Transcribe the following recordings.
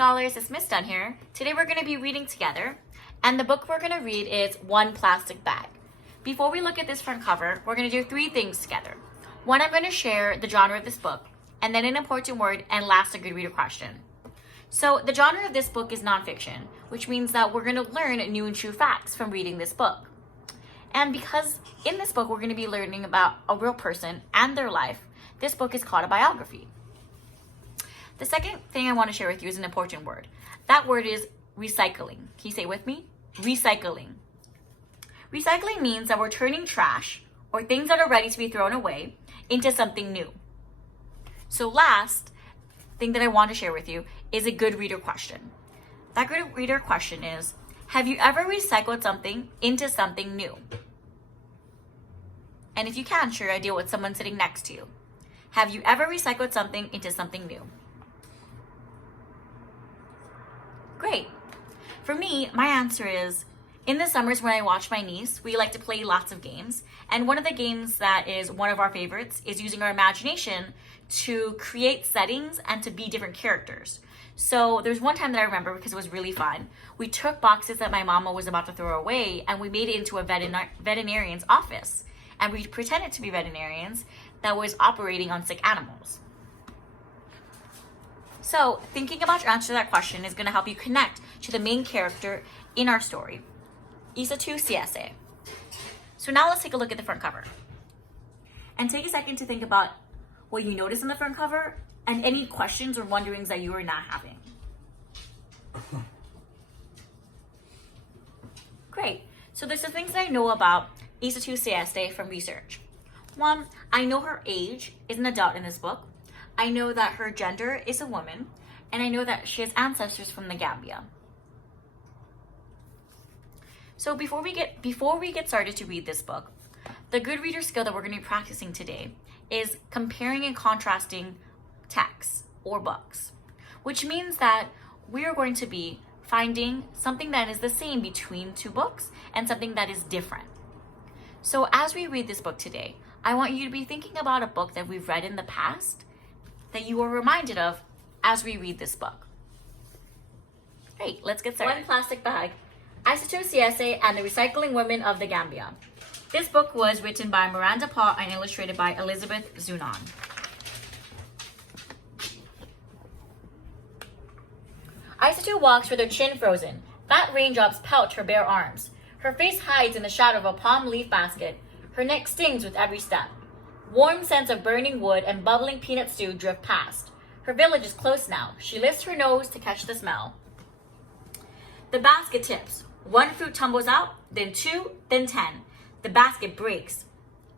Scholars, it's Miss Dunn here. Today we're going to be reading together, and the book we're going to read is One Plastic Bag. Before we look at this front cover, we're going to do three things together. One, I'm going to share the genre of this book, and then an important word, and last, a good reader question. So the genre of this book is nonfiction, which means that we're going to learn new and true facts from reading this book. And because in this book we're going to be learning about a real person and their life, this book is called a biography. The second thing I want to share with you is an important word. That word is recycling. Can you say it with me? Recycling. Recycling means that we're turning trash or things that are ready to be thrown away into something new. So last thing that I want to share with you is a good reader question. That good reader question is, have you ever recycled something into something new? And if you can, share your idea with someone sitting next to you. Have you ever recycled something into something new? Great. For me, my answer is, in the summers when I watch my niece, we like to play lots of games. And one of the games that is one of our favorites is using our imagination to create settings and to be different characters. So there's one time that I remember because it was really fun. We took boxes that my mama was about to throw away and we made it into a veterinarian's office. And we pretended to be veterinarians that was operating on sick animals. So thinking about your answer to that question is going to help you connect to the main character in our story, Isatou Siese. So now let's take a look at the front cover. And take a second to think about what you notice in the front cover and any questions or wonderings that you are not having. Great. So there's some things that I know about Isatou Siese from research. One, I know her age is an adult in this book. I know that her gender is a woman, and I know that she has ancestors from the Gambia. So before we get started to read this book, the good reader skill that we're going to be practicing today is comparing and contrasting texts or books, which means that we are going to be finding something that is the same between two books and something that is different. So as we read this book today, I want you to be thinking about a book that we've read in the past that you are reminded of as we read this book. Great, let's get started. One Plastic Bag, Isatou Siese and the Recycling Women of the Gambia. This book was written by Miranda Paul and illustrated by Elizabeth Zunon. Isatou walks with her chin frozen. Fat raindrops pelt her bare arms. Her face hides in the shadow of a palm leaf basket. Her neck stings with every step. Warm scents of burning wood and bubbling peanut stew drift past. Her village is close now. She lifts her nose to catch the smell. The basket tips. One fruit tumbles out, then two, then 10. The basket breaks.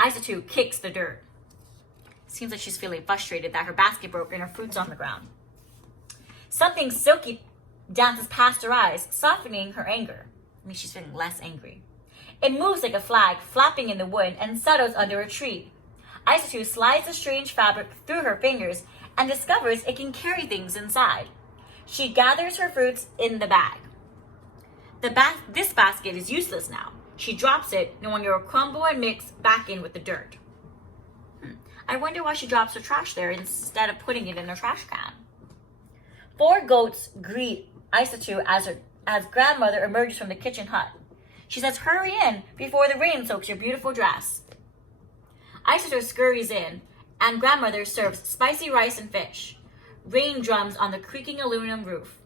Isatou kicks the dirt. Seems like she's feeling frustrated that her basket broke and her fruit's on the ground. Something silky dances past her eyes, softening her anger. I mean, she's feeling less angry. It moves like a flag, flapping in the wood, and settles under a tree. Isatou slides the strange fabric through her fingers and discovers it can carry things inside. She gathers her fruits in the bag. This basket is useless now. She drops it, knowing it will crumble and mix back in with the dirt. I wonder why she drops her trash there instead of putting it in her trash can. 4 goats greet Isatou as grandmother emerges from the kitchen hut. She says, "Hurry in before the rain soaks your beautiful dress." Isatou scurries in, and grandmother serves spicy rice and fish. Rain drums on the creaking aluminum roof.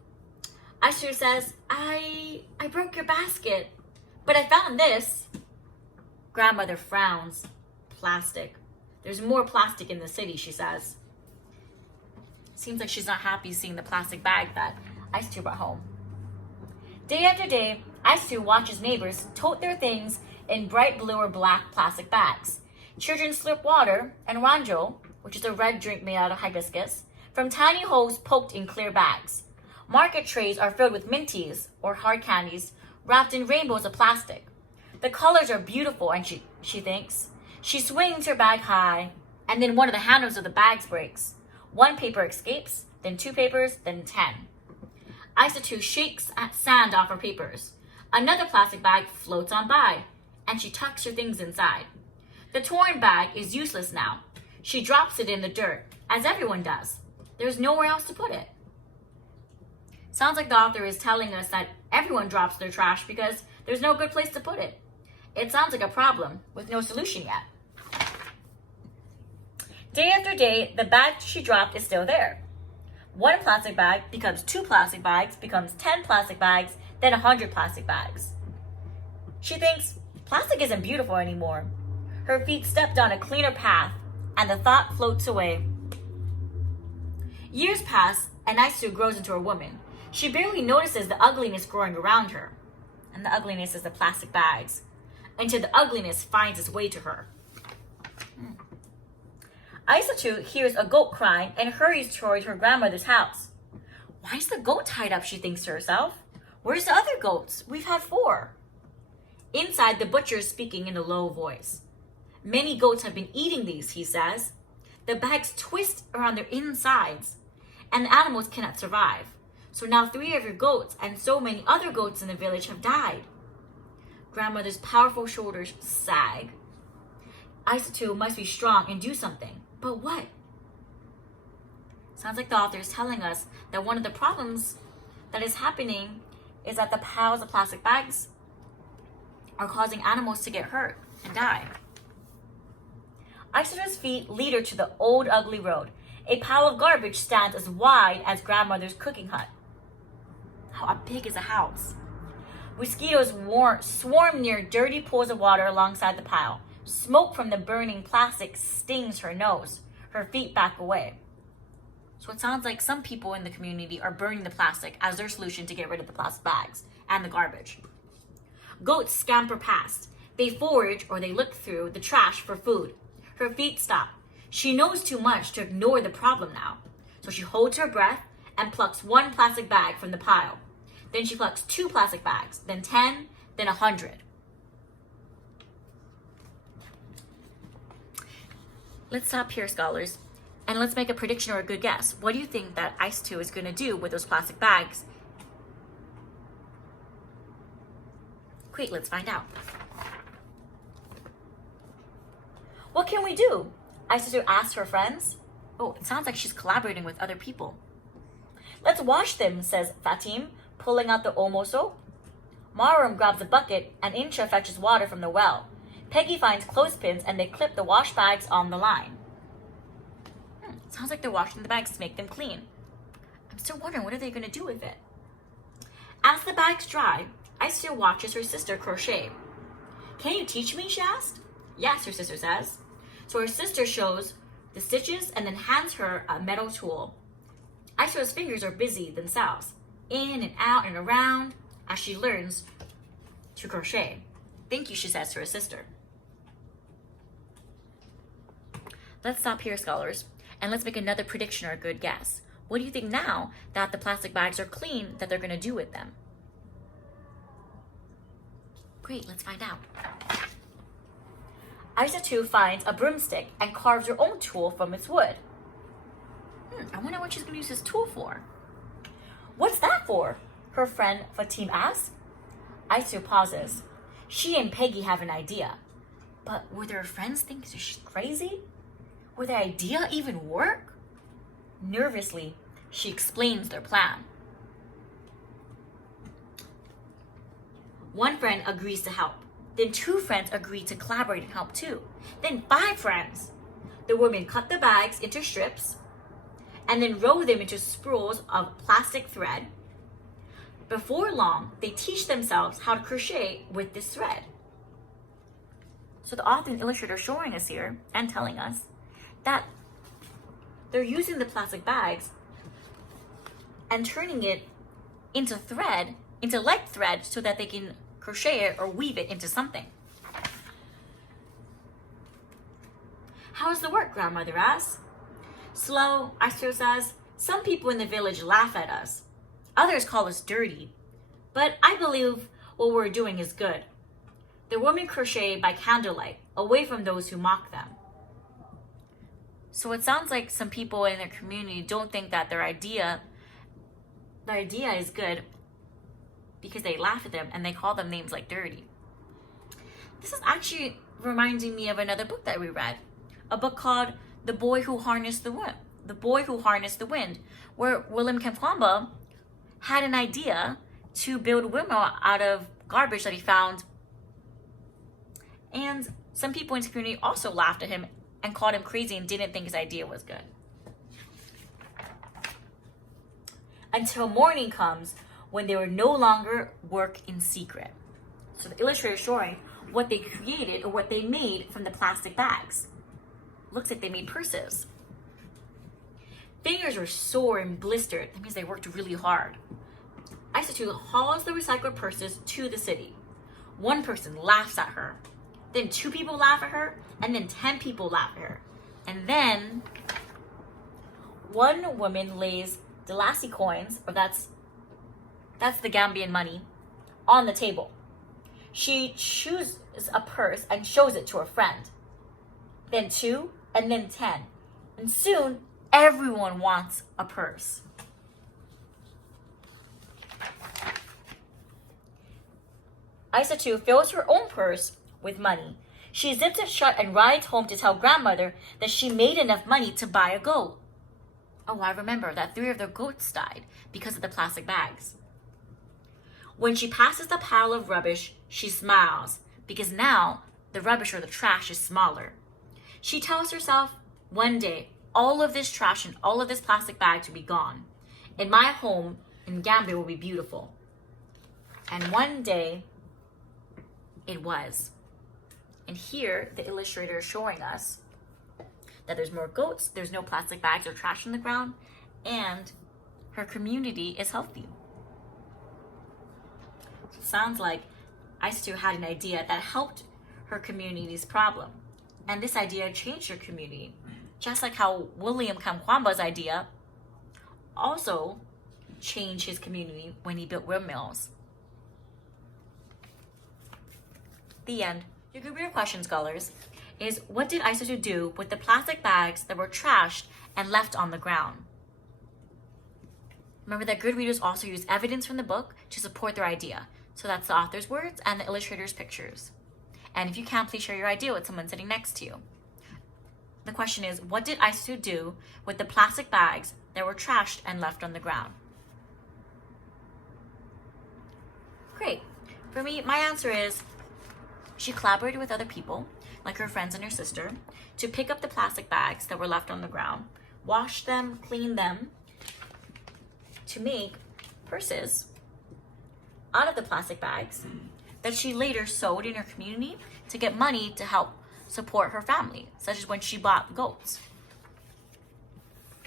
Isatou says, I broke your basket, but I found this." Grandmother frowns. Plastic. There's more plastic in the city, she says. Seems like she's not happy seeing the plastic bag that Isatou brought home. Day after day, Isatou watches neighbors tote their things in bright blue or black plastic bags. Children slurp water and ranjo, which is a red drink made out of hibiscus, from tiny holes poked in clear bags. Market trays are filled with minties, or hard candies, wrapped in rainbows of plastic. The colors are beautiful, and she thinks. She swings her bag high, and then one of the handles of the bags breaks. 1 paper escapes, then 2 papers, then 10. Isatou shakes sand off her papers. Another plastic bag floats on by, and she tucks her things inside. The torn bag is useless now. She drops it in the dirt, as everyone does. There's nowhere else to put it. Sounds like the author is telling us that everyone drops their trash because there's no good place to put it. It sounds like a problem with no solution yet. Day after day, the bag she dropped is still there. 1 plastic bag becomes 2 plastic bags, becomes 10 plastic bags, then 100 plastic bags. She thinks plastic isn't beautiful anymore. Her feet step down a cleaner path, and the thought floats away. Years pass, and Aisu grows into a woman. She barely notices the ugliness growing around her. And the ugliness is the plastic bags, until the ugliness finds its way to her. Aisatu hears a goat crying and hurries toward her grandmother's house. Why is the goat tied up, she thinks to herself. Where's the other goats? We've had 4. Inside, the butcher is speaking in a low voice. Many goats have been eating these, he says. The bags twist around their insides, and the animals cannot survive. So now 3 of your goats and so many other goats in the village have died. Grandmother's powerful shoulders sag. Aisatu must be strong and do something. But what? Sounds like the author is telling us that one of the problems that is happening is that the piles of plastic bags are causing animals to get hurt and die. Aisatu's feet lead her to the old ugly road. A pile of garbage stands as wide as grandmother's cooking hut. How big is a house? Mosquitoes swarm near dirty pools of water alongside the pile. Smoke from the burning plastic stings her nose. Her feet back away. So it sounds like some people in the community are burning the plastic as their solution to get rid of the plastic bags and the garbage. Goats scamper past. They forage or they look through the trash for food. Her feet stop. She knows too much to ignore the problem now. So she holds her breath and plucks 1 plastic bag from the pile. Then she plucks 2 plastic bags, then 10, then 100. Let's stop here, scholars, and let's make a prediction or a good guess. What do you think that Aisatu is going to do with those plastic bags? Great, let's find out. What can we do? Aisatu asks her friends. Oh, it sounds like she's collaborating with other people. Let's wash them, says Fatim, pulling out the omoso. Marum grabs a bucket and Incha fetches water from the well. Peggy finds clothespins and they clip the wash bags on the line. Sounds like they're washing the bags to make them clean. I'm still wondering, what are they going to do with it? As the bags dry, Aisatu watches her sister crochet. Can you teach me, she asked. Yes, her sister says. So her sister shows the stitches and then hands her a metal tool. Aisatu's fingers are busy themselves, in and out and around, as she learns to crochet. Thank you, she says to her sister. Let's stop here, scholars, and let's make another prediction or a good guess. What do you think now that the plastic bags are clean that they're going to do with them? Great, let's find out. Aisatu finds a broomstick and carves her own tool from its wood. I wonder what she's going to use this tool for. What's that for? Her friend Fatim asks. Aisatu pauses. She and Peggy have an idea. But would her friends think she's crazy? Would the idea even work? Nervously, she explains their plan. One friend agrees to help. Then 2 friends agree to collaborate and help too. Then 5 friends. The women cut the bags into strips and then roll them into spools of plastic thread. Before long, they teach themselves how to crochet with this thread. So the author and illustrator are showing us here and telling us that they're using the plastic bags and turning it into thread, into light thread, so that they can crochet it or weave it into something. How's the work, grandmother asks. Slow, Aisatu says. Some people in the village laugh at us. Others call us dirty. But I believe what we're doing is good. The women crochet by candlelight, away from those who mock them. So it sounds like some people in their community don't think that their idea is good because they laugh at them and they call them names like dirty. This is actually reminding me of another book that we read, a book called The Boy Who Harnessed the Wind, where Willem Kempwamba had an idea to build a windmill out of garbage that he found. And some people in his community also laughed at him and called him crazy and didn't think his idea was good. Until morning comes when they would no longer work in secret. So the illustrator is showing what they created or what they made from the plastic bags. Looks like they made purses. Fingers were sore and blistered. That means they worked really hard. Isa2 hauls the recycled purses to the city. One person laughs at her. Then 2 people laugh at her. And then 10 people laugh at her. And then one woman lays the lassie coins, or that's the Gambian money, on the table. She chooses a purse and shows it to her friend. Then 2, and then 10. And soon, everyone wants a purse. Isa2 fills her own purse with money. She zips it shut and rides home to tell grandmother that she made enough money to buy a goat. Oh, I remember that 3 of their goats died because of the plastic bags. When she passes the pile of rubbish, she smiles because now the rubbish or the trash is smaller. She tells herself, one day, all of this trash and all of this plastic bags will be gone. And my home in Gambia will be beautiful. And one day, it was. And here, the illustrator is showing us that there's more goats, there's no plastic bags or trash on the ground, and her community is healthy. It sounds like Isa2 had an idea that helped her community's problem. And this idea changed her community, just like how William Kamkwamba's idea also changed his community when he built windmills. The end. Your good reader question, scholars, is what did Isa2 do with the plastic bags that were trashed and left on the ground? Remember that good readers also use evidence from the book to support their idea. So that's the author's words and the illustrator's pictures. And if you can, please share your idea with someone sitting next to you. The question is, what did Isa2 do with the plastic bags that were trashed and left on the ground? Great. For me, my answer is she collaborated with other people, like her friends and her sister, to pick up the plastic bags that were left on the ground, wash them, clean them, to make purses out of the plastic bags that she later sold in her community to get money to help support her family, such as when she bought goats.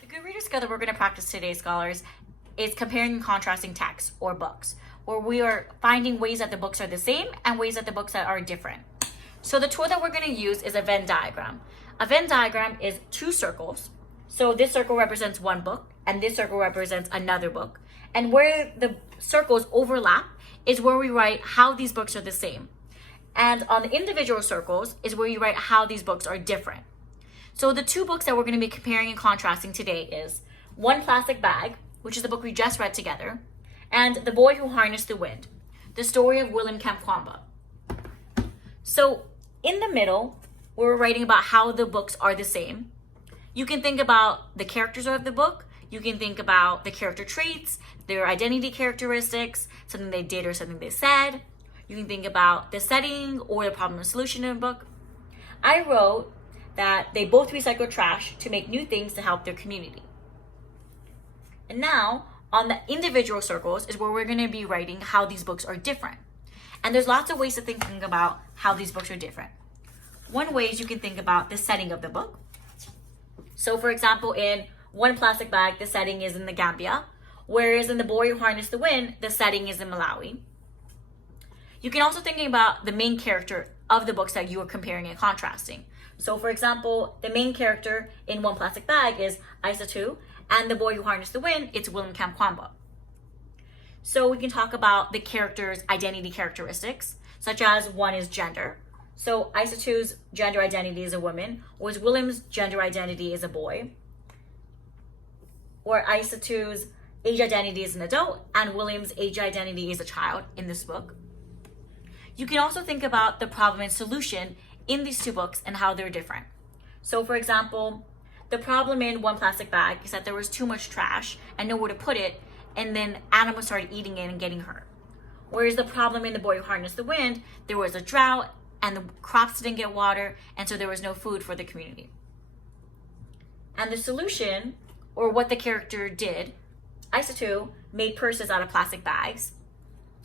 The good reader skill that we're going to practice today, scholars, is comparing and contrasting texts or books, where we are finding ways that the books are the same and ways that the books are different. So the tool that we're going to use is a Venn diagram. A Venn diagram is 2 circles. So this circle represents one book and this circle represents another book. And where the circles overlap is where we write how these books are the same. And on the individual circles is where you write how these books are different. So the 2 books that we're going to be comparing and contrasting today is One Plastic Bag, which is the book we just read together, and The Boy Who Harnessed the Wind, the story of William Kamkwamba. So in the middle, we're writing about how the books are the same. You can think about the characters of the book. You can think about the character traits, their identity characteristics, something they did or something they said. You can think about the setting or the problem and solution in the book. I wrote that they both recycle trash to make new things to help their community. And now, on the individual circles is where we're going to be writing how these books are different. And there's lots of ways of thinking about how these books are different. One way is you can think about the setting of the book. So for example, in One Plastic Bag, the setting is in the Gambia, whereas in The Boy Who Harnessed the Wind, the setting is in Malawi. You can also think about the main character of the books that you are comparing and contrasting. So for example, the main character in One Plastic Bag is Isa2, and The Boy Who Harnessed the Wind, it's William Kamkwamba. So we can talk about the character's identity characteristics, such as one is gender. So Isa2's gender identity is a woman, whereas William's gender identity is a boy. Or Isa2's age identity is an adult, and William's age identity is a child in this book. You can also think about the problem and solution in these 2 books and how they're different. So for example, the problem in One Plastic Bag is that there was too much trash and nowhere to put it, and then animals started eating it and getting hurt. Whereas the problem in The Boy Who Harnessed the Wind, there was a drought and the crops didn't get water, and so there was no food for the community. And the solution, or what the character did, Isa 2 made purses out of plastic bags,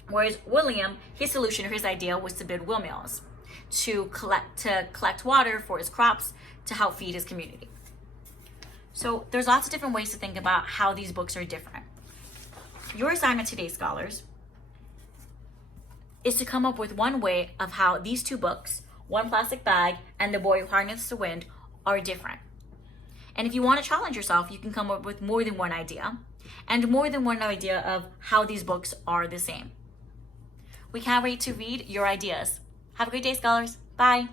whereas William, his solution or his idea was to build windmills to collect water for his crops to help feed his community. So there's lots of different ways to think about how these books are different. Your assignment today, scholars, is to come up with one way of how these two books, One Plastic Bag and The Boy Who Harnessed the Wind, are different. And if you want to challenge yourself, you can come up with more than one idea, and more than one idea of how these books are the same. We can't wait to read your ideas. Have a great day, scholars. Bye.